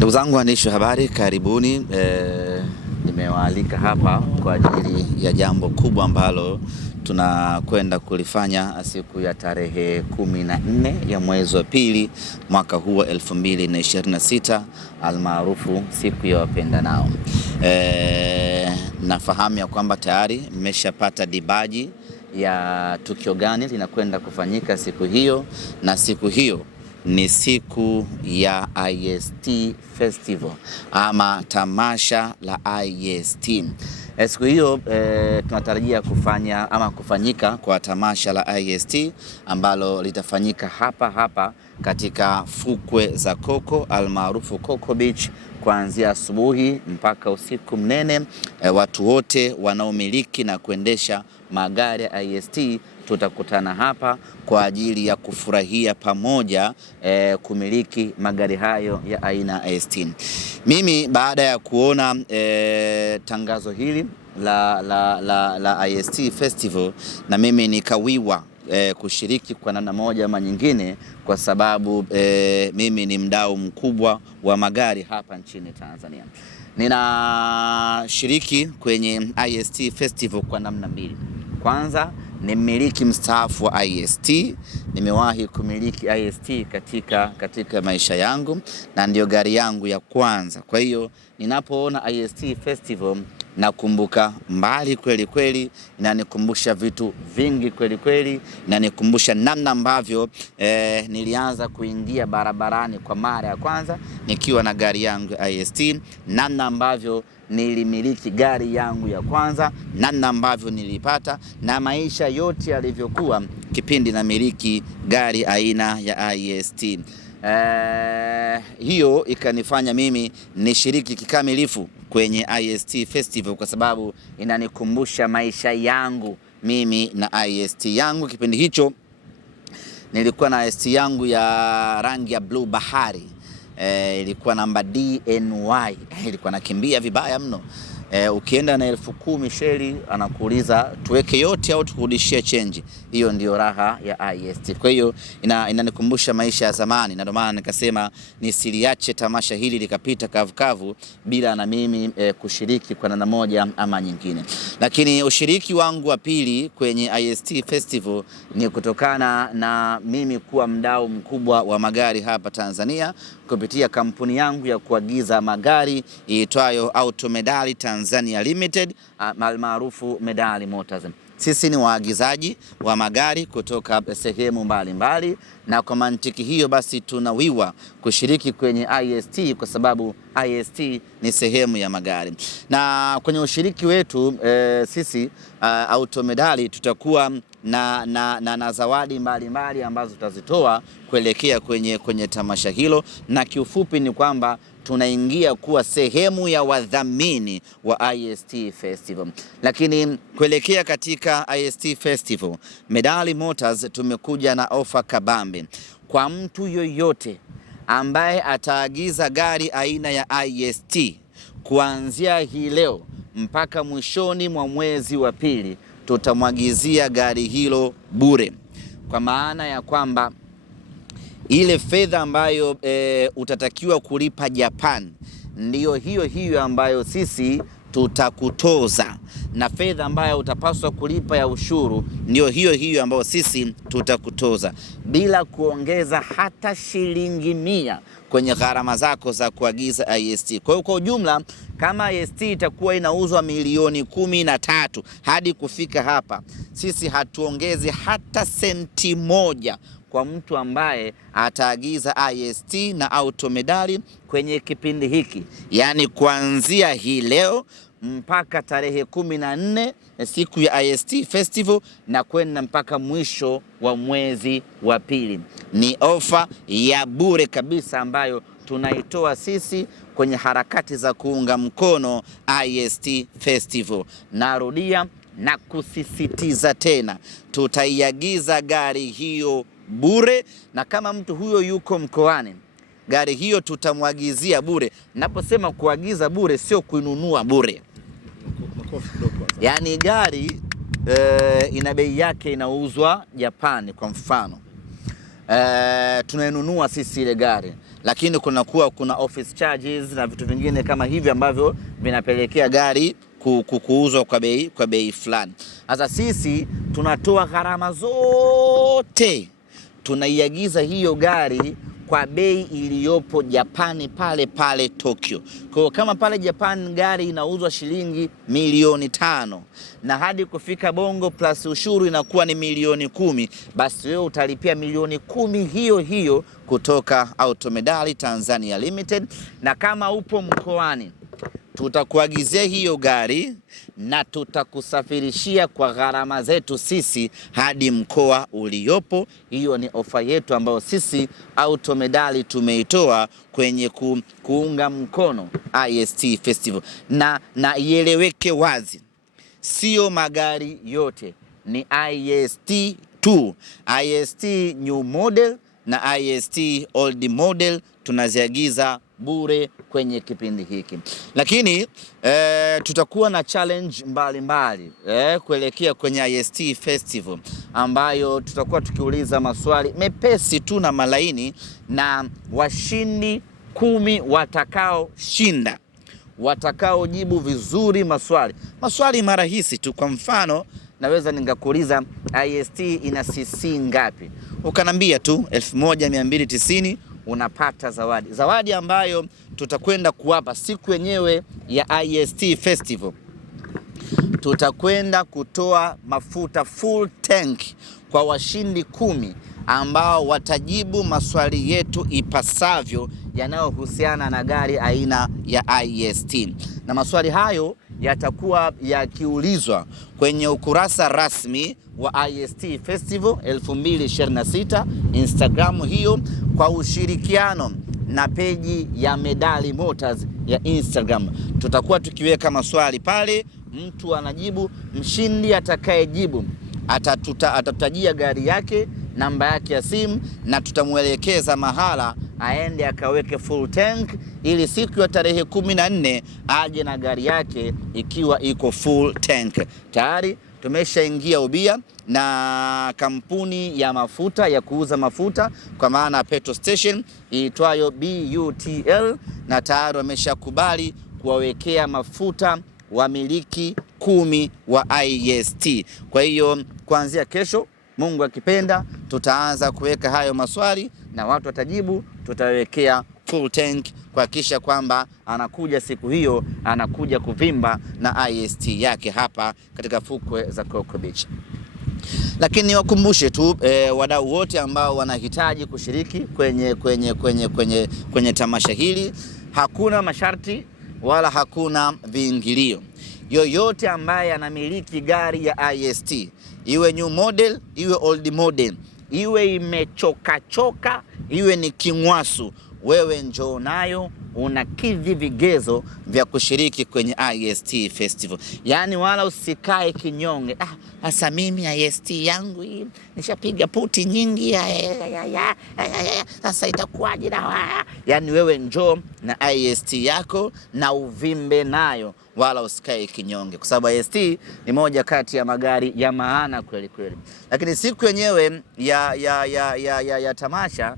Ndugu zangu waandishi wa habari, karibuni. Nimewaalika hapa kwa ajili ya jambo kubwa ambalo tunakwenda kulifanya siku ya tarehe 14 ya mwezi wa pili mwaka huu wa 2026 almaarufu siku ya wapendanao. Nafahamu ya kwamba tayari mmeshapata dibaji ya tukio gani linakwenda kufanyika siku hiyo, na siku hiyo ni siku ya IST Festival ama tamasha la IST. Siku hiyo tunatarajia kufanyika kwa tamasha la IST ambalo litafanyika hapa katika fukwe za Coco almaarufu Coco Beach kuanzia asubuhi mpaka usiku mnene. Watu wote wanaomiliki na kuendesha magari ya IST tutakutana hapa kwa ajili ya kufurahia pamoja kumiliki magari hayo ya aina IST. Mimi baada ya kuona tangazo hili la IST Festival, na mimi nikawiwa kushiriki kwa namna moja ama nyingine, kwa sababu mimi ni mdau mkubwa wa magari hapa nchini Tanzania. Ninashiriki kwenye IST Festival kwa namna mbili. Kwanza, ni mmiliki mstaafu wa IST. Nimewahi kumiliki IST katika maisha yangu na ndio gari yangu ya kwanza. Kwa hiyo ninapoona IST Festival nakumbuka mbali kweli kweli, inanikumbusha vitu vingi kweli kweli, inanikumbusha namna ambavyo nilianza kuingia barabarani kwa mara ya kwanza nikiwa na gari yangu IST, namna ambavyo nilimiliki gari yangu ya kwanza, namna ambavyo nilipata, na maisha yote yalivyokuwa kipindi na miliki gari aina ya IST. Hiyo ikanifanya mimi nishiriki kikamilifu kwenye IST Festival kwa sababu inanikumbusha maisha yangu mimi na IST yangu. Kipindi hicho nilikuwa na IST yangu ya rangi ya blue bahari. Ilikuwa namba DNY. Ilikuwa nakimbia vibaya mno. Ukienda na 10,000 sheli anakuuliza tuweke yote au tukurudishie change. Hiyo ndio raha ya IST. Kwa hiyo inanikumbusha maisha ya zamani, na ndio maana nikasema nisiliache tamasha hili likapita kavukavu bila na mimi kushiriki kwa namna moja ama nyingine. Lakini ushiriki wangu wa pili kwenye IST Festival ni kutokana na mimi kuwa mdau mkubwa wa magari hapa Tanzania kupitia kampuni yangu ya kuagiza magari iitwayo Automedali Tanzania Limited almaarufu Medali Motors. Sisi ni waagizaji wa magari kutoka sehemu mbalimbali, na kwa mantiki hiyo basi tunawiwa kushiriki kwenye IST kwa sababu IST ni sehemu ya magari. Na kwenye ushiriki wetu sisi Automedali tutakuwa na zawadi mbalimbali ambazo tutazitoa kuelekea kwenye tamasha hilo, na kiufupi ni kwamba tunaingia kuwa sehemu ya wadhamini wa IST Festival. Lakini kuelekea katika IST Festival, Medali Motors tumekuja na ofa kabambe kwa mtu yoyote ambaye ataagiza gari aina ya IST kuanzia hii leo mpaka mwishoni mwa mwezi wa pili, tutamwagizia gari hilo bure, kwa maana ya kwamba ile fedha ambayo utatakiwa kulipa Japan ndiyo hiyo ambayo sisi tutakutoza, na fedha ambayo utapaswa kulipa ya ushuru ndiyo hiyo ambayo sisi tutakutoza, bila kuongeza hata shilingi 100 kwenye gharama zako za kuagiza IST. Kwa hiyo kwa ujumla, kama IST itakuwa inauzwa milioni 13 hadi kufika hapa, sisi hatuongezi hata senti moja kwa mtu ambaye ataagiza IST na Automedali kwenye kipindi hiki, yaani kuanzia hii leo mpaka tarehe 14 siku ya IST Festival na kwenda mpaka mwisho wa mwezi wa pili. Ni ofa ya bure kabisa ambayo tunaitoa sisi kwenye harakati za kuunga mkono IST Festival. Narudia na kusisitiza tena, tutaiagiza gari hiyo bure, na kama mtu huyo yuko mkoani, gari hiyo tutamwagizia bure. Naposema kuagiza bure, sio kuinunua bure. Yaani gari ina bei yake, inauzwa Japani kwa mfano, tunainunua sisi ile gari, lakini kuna office charges na vitu vingine kama hivi ambavyo vinapelekea gari kuuzwa kwa bei fulani. Sasa sisi tunatoa gharama zote, tunaiagiza hiyo gari kwa bei iliyopo Japani pale Tokyo. Kwa kama pale Japan gari inauzwa shilingi milioni 5 na hadi kufika Bongo plus ushuru inakuwa ni milioni 10, basi wewe utalipia milioni 10 hiyo hiyo kutoka Automedali Tanzania Limited. Na kama upo mkoani, tutakuagizia hiyo gari na tutakusafirishia kwa gharama zetu sisi hadi mkoa uliopo. Hiyo ni ofa yetu ambayo sisi Automedali tumeitoa kwenye kuunga mkono IST Festival. Na ieleweke wazi, sio magari yote, ni IST tu. IST new model na IST old model tunaziagiza bure kwenye kipindi hiki. Lakini tutakuwa na challenge mbalimbali kuelekea kwenye IST Festival, ambayo tutakuwa tukiuliza maswali mepesi tu na malaini, na washindi 10 watakaoshinda, watakaojibu vizuri maswali marahisi tu. Kwa mfano, naweza ningakuuliza IST ina cc ngapi, ukanambia tu 1290, unapata zawadi ambayo tutakwenda kuwapa siku yenyewe ya IST Festival. Tutakwenda kutoa mafuta full tank kwa washindi 10 ambao watajibu maswali yetu ipasavyo yanayohusiana na gari aina ya IST. Na maswali hayo yatakuwa yakiulizwa kwenye ukurasa rasmi wa IST Festival 2026 Instagram, hiyo kwa ushirikiano na peji ya Medali Motors ya Instagram. Tutakuwa tukiweka maswali pale, mtu anajibu. Mshindi atakayejibu atatutajia gari yake, namba yake ya simu, na tutamuelekeza mahala aende akaweke full tank, ili siku ya tarehe 14 aje na gari yake ikiwa iko full tank. Tayari tumeshaingia ubia na kampuni ya mafuta ya kuuza mafuta kwa maana petrol station iitwayo BUTL, na tayari wameshakubali kuwawekea mafuta wamiliki 10 wa IST. Kwa hiyo kuanzia kesho, Mungu akipenda, tutaanza kuweka hayo maswali na watu watajibu, tutawekea full tank kuhakikisha kwamba anakuja siku hiyo, anakuja kuvimba na IST yake hapa katika fukwe za Coco Beach. Lakini niwakumbushe tu wadau wote ambao wanahitaji kushiriki kwenye tamasha hili, hakuna masharti wala hakuna viingilio. Yoyote ambaye anamiliki gari ya IST, iwe new model, iwe old model, iwe imechoka, iwe ni kingwasu, wewe njoo nayo, unakidhi vigezo vya kushiriki kwenye IST Festival. Yaani wala usikae kinyonge, sasa mimi IST yangu hii nishapiga puti nyingi, sasa itakuwaje na yaani wewe njoo na IST yako na uvimbe nayo, wala usikae kinyonge, kwa sababu IST ni moja kati ya magari ya maana kweli kweli. Lakini siku yenyewe ya tamasha,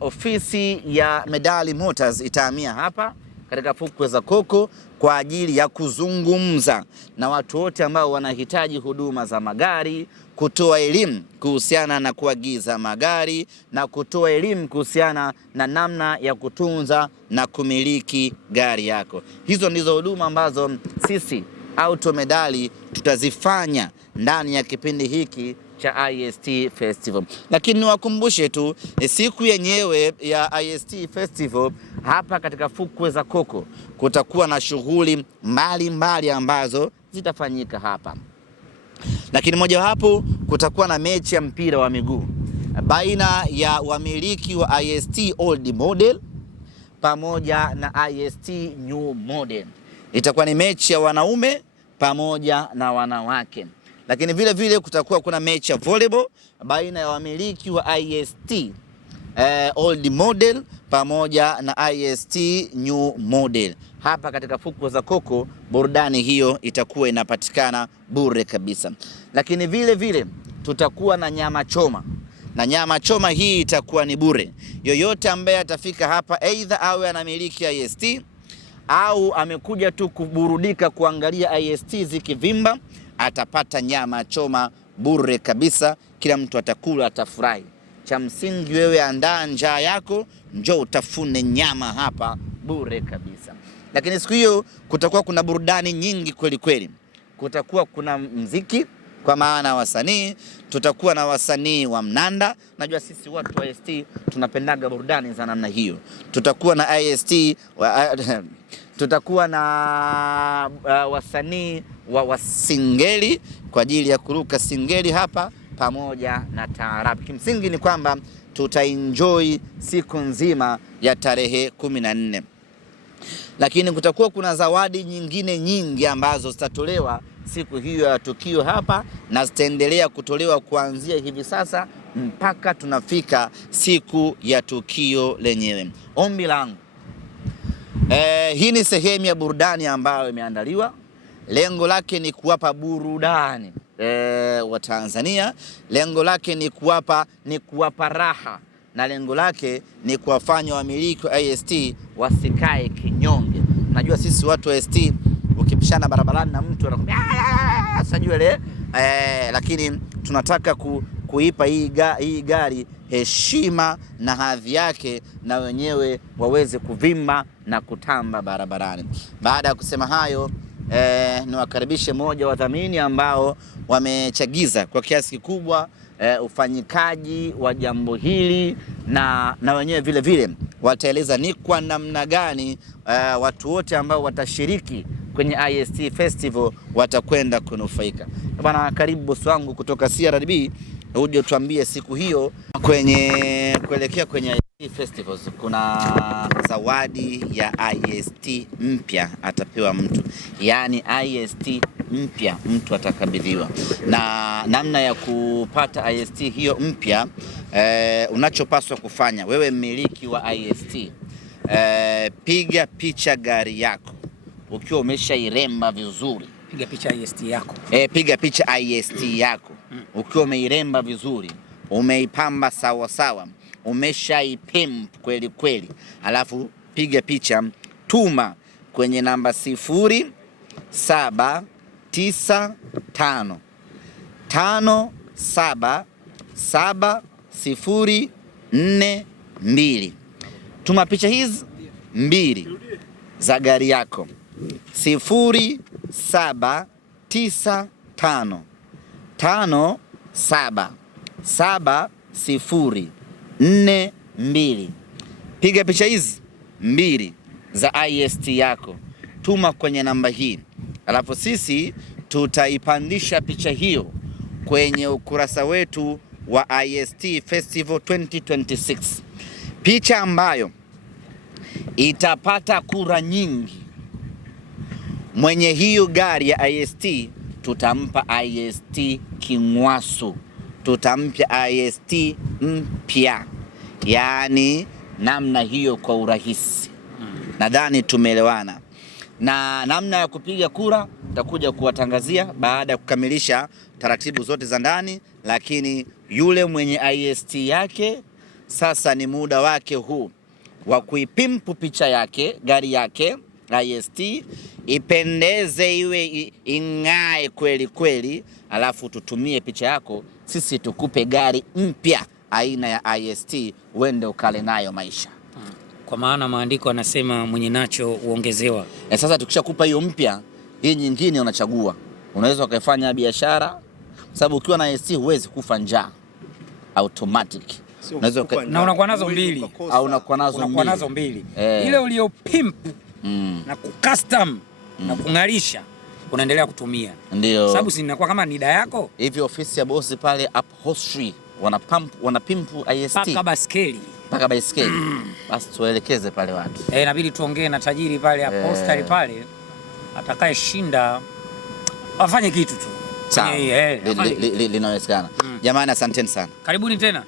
ofisi ya Medali Motors itahamia hapa katika fukwe za Coco kwa ajili ya kuzungumza na watu wote ambao wanahitaji huduma za magari, kutoa elimu kuhusiana na kuagiza magari na kutoa elimu kuhusiana na namna ya kutunza na kumiliki gari yako. Hizo ndizo huduma ambazo sisi Automedali tutazifanya ndani ya kipindi hiki cha IST Festival. Lakini niwakumbushe tu, siku yenyewe ya IST Festival hapa katika fukwe za Coco kutakuwa na shughuli mbalimbali ambazo zitafanyika hapa. Lakini moja wapo kutakuwa na mechi ya mpira wa miguu baina ya wamiliki wa IST old model pamoja na IST new model. Itakuwa ni mechi ya wanaume pamoja na wanawake. Lakini vile vile kutakuwa kuna mechi ya volleyball baina ya wamiliki wa IST old model pamoja na IST new model. Hapa katika fukwe za Coco, burudani hiyo itakuwa inapatikana bure kabisa. Lakini vile vile tutakuwa na nyama choma na nyama choma hii itakuwa ni bure. Yoyote ambaye atafika hapa, aidha awe anamiliki IST au amekuja tu kuburudika kuangalia IST zikivimba, atapata nyama choma bure kabisa. Kila mtu atakula, atafurahi. Cha msingi wewe andaa njaa yako, njoo utafune nyama hapa bure kabisa. Lakini siku hiyo kutakuwa kuna burudani nyingi kweli kweli. Kutakuwa kuna mziki kwa maana wasanii, tutakuwa na wasanii wa mnanda. Najua sisi watu wa IST tunapendaga burudani za namna hiyo. Tutakuwa na IST tutakuwa na wasanii wa singeli kwa ajili ya kuruka singeli hapa pamoja na taarabu. Kimsingi ni kwamba tutaenjoy siku nzima ya tarehe 14. Lakini kutakuwa kuna zawadi nyingine nyingi ambazo zitatolewa siku hiyo ya tukio hapa, na zitaendelea kutolewa kuanzia hivi sasa mpaka tunafika siku ya tukio lenyewe. Ombi langu, hii ni sehemu ya burudani ambayo imeandaliwa. Lengo lake ni kuwapa burudani wa Tanzania. Lengo lake ni kuwapa raha, na lengo lake ni kuwafanya wamiliki wa IST wasikae kinyonge. Najua sisi watu wa IST ukipishana barabarani na mtu anakuambia sajua ile, lakini tunataka kuipa hii gari heshima na hadhi yake, na wenyewe waweze kuvimba na kutamba barabarani. Baada ya kusema hayo, niwakaribishe moja wadhamini ambao wamechagiza kwa kiasi kikubwa ufanyikaji wa jambo hili, na wenyewe vile vile wataeleza ni kwa namna gani watu wote ambao watashiriki kwenye IST Festival watakwenda kunufaika. Bwana, karibu bosi wangu kutoka CRDB, uje tuambie siku hiyo kuelekea kwenye IST Festivals kuna zawadi ya IST mpya atapewa mtu. Yaani IST mpya mtu atakabidhiwa. Na namna ya kupata IST hiyo mpya, unachopaswa kufanya wewe mmiliki wa IST, piga picha gari yako ukiwa umeshairemba vizuri. Piga picha IST yako. Piga picha IST yako ukiwa umeiremba vizuri, umeipamba sawa sawa, umeshaipimp kweli kweli. Alafu piga picha, tuma kwenye namba 0795 577042. Tuma picha hizi mbili za gari yako 0795 577042. Piga picha hizi mbili za IST yako, tuma kwenye namba hii, alafu sisi tutaipandisha picha hiyo kwenye ukurasa wetu wa IST Festival 2026. Picha ambayo itapata kura nyingi, mwenye hiyo gari ya IST tutampa IST Kingwasu, tutampa IST mpya. Yaani namna hiyo kwa urahisi. Nadhani tumeelewana. Na namna ya kupiga kura tutakuja kuwatangazia baada ya kukamilisha taratibu zote za ndani, lakini yule mwenye IST yake sasa ni muda wake huu wa kuipimpu picha yake, gari yake IST ipendeze, iwe ing'ae kweli kweli, alafu tutumie picha yako sisi tukupe gari mpya aina ya IST uende ukale nayo maisha. Kwa maana maandiko yanasema mwenye nacho uongezewa. Sasa tukishakupa hiyo mpya, hii nyingine unachagua. Unaweza ukaifanya biashara, sababu ukiwa na IST huwezi kufa njaa automatic. Unaweza na unakuwa nazo mbili au unakuwa nazo mbili. Ile uliopimp na kucustom na kung'arisha unaendelea kutumia. Ndio. Sababu si inakuwa kama nida yako. Hivi ofisi ya bosi pale upholstery wanapimp IST paka baskeli. Basi tuelekeze pale watu. Inabidi tuongee na tajiri pale upholstery pale, atakaye shinda afanye kitu tu. Sawa. Linawezekana. Jamani, asanteni sana. Karibuni tena.